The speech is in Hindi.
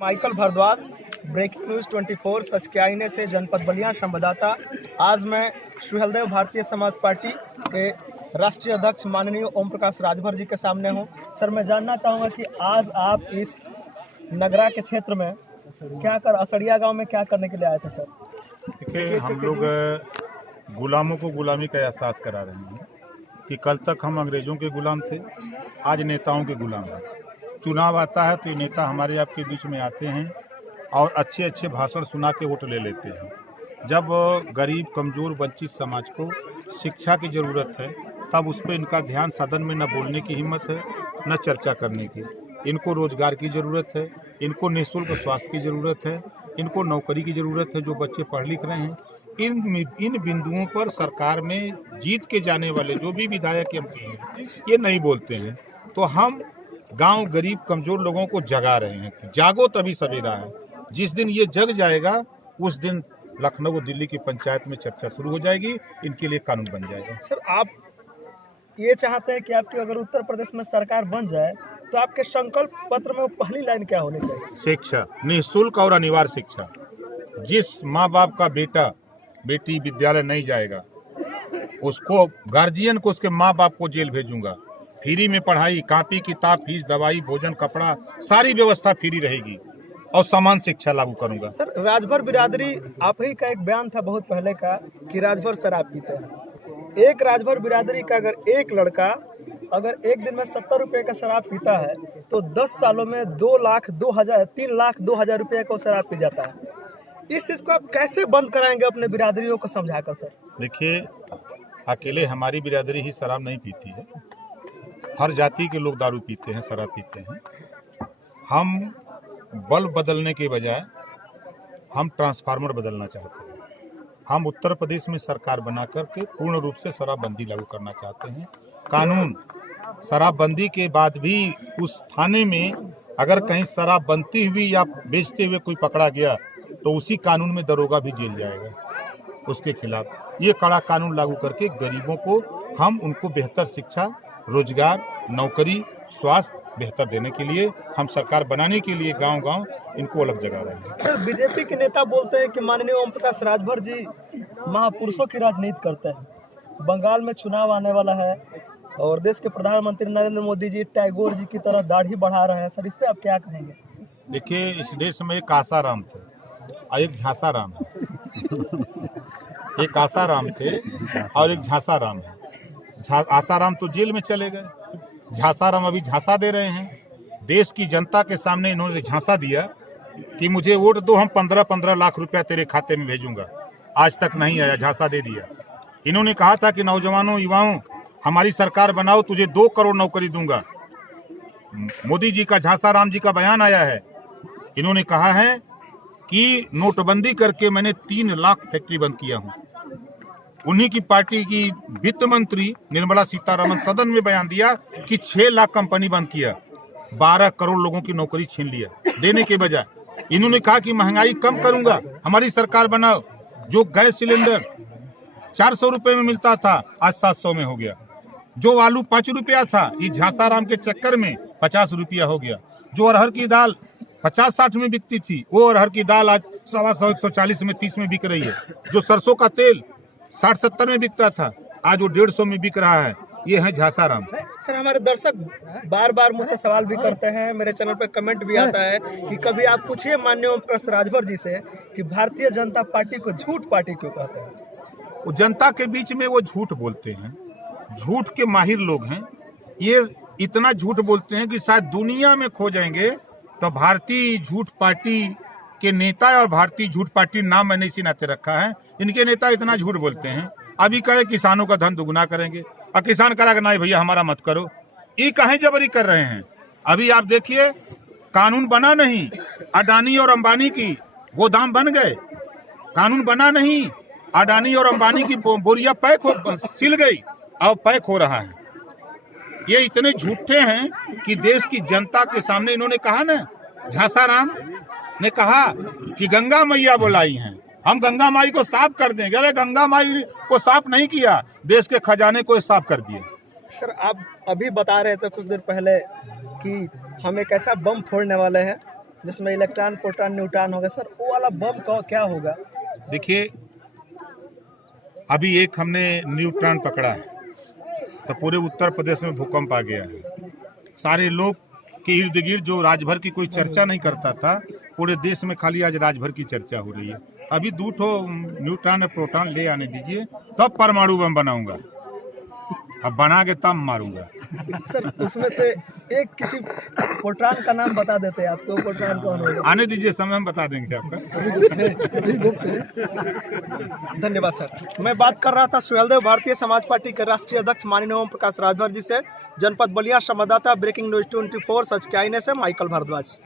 माइकल भारद्वाज, ब्रेकिंग न्यूज 24 सच के आईने से जनपद बलिया संवाददाता। आज मैं सुहेलदेव भारतीय समाज पार्टी के राष्ट्रीय अध्यक्ष माननीय ओम प्रकाश राजभर जी के सामने हूं। सर, मैं जानना चाहूँगा कि आज आप इस नगरा के क्षेत्र में असड़िया गांव में क्या करने के लिए आए थे सर? देखिए, हम लोग गुलामों को गुलामी का एहसास करा रहे हैं कि कल तक हम अंग्रेजों के गुलाम थे, आज नेताओं के गुलाम हैं। चुनाव आता है तो ये नेता हमारे आपके बीच में आते हैं और अच्छे अच्छे भाषण सुना के वोट ले लेते हैं। जब गरीब, कमज़ोर, वंचित समाज को शिक्षा की ज़रूरत है तब उस पर इनका ध्यान सदन में न बोलने की हिम्मत है, न चर्चा करने की। इनको रोजगार की ज़रूरत है, इनको निःशुल्क स्वास्थ्य की ज़रूरत है, इनको नौकरी की ज़रूरत है, जो बच्चे पढ़ लिख रहे हैं। इन बिंदुओं पर सरकार में जीत के जाने वाले जो भी विधायक एमपी हैं ये नहीं बोलते हैं। तो हम गांव, गरीब, कमज़ोर लोगों को जगा रहे हैं। जागो तभी सवेरा है। जिस दिन ये जग जाएगा उस दिन लखनऊ, दिल्ली की पंचायत में चर्चा शुरू हो जाएगी, इनके लिए कानून बन जाएगा। सर, आप ये चाहते हैं कि आपकी अगर उत्तर प्रदेश में सरकार बन जाए तो आपके संकल्प पत्र में पहली लाइन क्या होनी चाहिए? शिक्षा, निःशुल्क और अनिवार्य शिक्षा। जिस माँ बाप का बेटा बेटी विद्यालय नहीं जाएगा उसको, गार्जियन को, उसके माँ बाप को जेल भेजूंगा। फ्री में पढ़ाई, कापी किताब, फीस, दवाई, भोजन, कपड़ा, सारी व्यवस्था फ्री रहेगी और समान शिक्षा लागू करूंगा। सर, राजभर बिरादरी, आप ही का एक बयान था बहुत पहले का कि राजभर शराब पीते हैं। एक राजभर बिरादरी का अगर एक लड़का अगर एक दिन में 70 रुपए का शराब पीता है तो 10 सालों में 3,02,000 रुपए को शराब पी जाता है। इस चीज को आप कैसे बंद कराएंगे अपने बिरादरियों को समझाकर? सर देखिए, अकेले हमारी बिरादरी ही शराब नहीं पीती है, हर जाति के लोग दारू पीते हैं, शराब पीते हैं। हम बल्ब बदलने के बजाय हम ट्रांसफार्मर बदलना चाहते हैं। हम उत्तर प्रदेश में सरकार बना करके पूर्ण रूप से शराबबंदी लागू करना चाहते हैं। कानून, शराबबंदी के बाद भी उस थाने में अगर कहीं शराब बनती हुई या बेचते हुए कोई पकड़ा गया तो उसी कानून में दरोगा भी जेल जाएगा। उसके खिलाफ ये कड़ा कानून लागू करके गरीबों को हम उनको बेहतर शिक्षा, रोजगार, नौकरी, स्वास्थ्य बेहतर देने के लिए, हम सरकार बनाने के लिए गांव-गांव इनको अलग जगा रहे हैं। सर, बीजेपी के नेता बोलते हैं कि माननीय ओम प्रकाश राजभर जी महापुरुषों की राजनीति करते हैं। बंगाल में चुनाव आने वाला है और देश के प्रधानमंत्री नरेंद्र मोदी जी टैगोर जी की तरह दाढ़ी बढ़ा रहे हैं। सर, इस पे आप क्या कहेंगे? देखिए, इस देश में एक आसाराम थे और एक झांसाराम है। एक आसाराम थे और एक झांसाराम है। आसाराम तो जेल में चले गए, झांसाराम अभी झांसा दे रहे हैं। देश की जनता के सामने इन्होंने झांसा दिया कि मुझे वोट दो, हम 15-15 लाख रुपया तेरे खाते में भेजूंगा। आज तक नहीं आया, झांसा दे दिया। इन्होंने कहा था कि नौजवानों, युवाओं, हमारी सरकार बनाओ, तुझे 2 करोड़ नौकरी दूंगा। मोदी जी का, झांसाराम जी का बयान आया है। इन्होंने कहा है कि नोटबंदी करके मैंने 3 लाख फैक्ट्री बंद किया हूं। उन्हीं की पार्टी की वित्त मंत्री निर्मला सीतारमण सदन में बयान दिया कि 6 लाख कंपनी बंद किया, 12 करोड़ लोगों की नौकरी छीन लिया देने के बजाय। इन्होंने कहा कि महंगाई कम करूंगा, हमारी सरकार बनाओ। जो गैस सिलेंडर 400 रुपए में मिलता था आज 700 में हो गया। जो आलू 5 रुपया था, ये झांसाराम के चक्कर में 50 रुपया हो गया। जो अरहर की दाल 50-60 में बिकती थी, वो अरहर की दाल आज 125, 140 में, 30 में बिक रही है। जो सरसों का तेल 60-70 में बिकता था, आज वो 150 में बिक रहा है। ये है झांसाराम। सर, हमारे दर्शक बार बार मुझसे सवाल भी करते हैं, मेरे चैनल पे कमेंट भी आता है कि कभी आप पूछिए माननीय ओम प्रकाश राजभर जी से कि भारतीय जनता पार्टी को झूठ पार्टी क्यों कहते हैं? वो जनता के बीच में वो झूठ बोलते हैं, झूठ के माहिर लोग हैं। ये इतना झूठ बोलते हैं कि शायद दुनिया में खो जाएंगे तो भारतीय झूठ पार्टी के नेता, और भारतीय झूठ पार्टी नाम मैंने इसी नाते रखा है। इनके नेता इतना झूठ बोलते हैं। अभी कहे किसानों का धन दुगुना करेंगे और किसान करा कि नहीं भैया हमारा मत करो। ये कहे जबरी कर रहे हैं। अभी आप देखिए, कानून बना नहीं, अडानी और अंबानी की गोदाम बन गए। कानून बना नहीं, अडानी और अंबानी की बोरिया सिल गई और पैक हो रहा है। ये इतने झूठे हैं कि देश की जनता के सामने इन्होंने कहा ना, झांसाराम ने कहा कि गंगा मैया बुलाई हैं, हम गंगा माई को साफ कर देंगे। अरे गंगा माई को साफ नहीं किया, देश के खजाने को साफ कर दिए। सर, आप अभी बता रहे थे कुछ देर पहले कि हम एक ऐसा बम फोड़ने वाले हैं जिसमें इलेक्ट्रॉन, प्रोटॉन, न्यूट्रॉन होगा सर, वो वाला बम का क्या होगा? देखिए, अभी एक हमने न्यूट्रॉन पकड़ा है तो पूरे उत्तर प्रदेश में भूकंप आ गया है। सारे लोग के इर्द गिर्द जो राजभर की कोई चर्चा नहीं करता था, पूरे देश में खाली आज राजभर की चर्चा हो रही है। अभी 2 ठो न्यूट्रॉन और प्रोटॉन ले आने दीजिए, तब परमाणु बम बनाऊंगा। अब बना के तब मारूंगा। सर उसमें से एक किसी प्रोटॉन का नाम बता देते हैं आपको, प्रोटॉन कौन होगा? आने दीजिए, समय हम बता देंगे आपका। धन्यवाद सर। मैं बात कर रहा था सुहेलदेव भारतीय समाज पार्टी के राष्ट्रीय अध्यक्ष माननीय ओम प्रकाश राजभर जी से। जनपद बलिया संवाददाता ब्रेकिंग न्यूज 24 सच के आईने से माइकल भारद्वाज।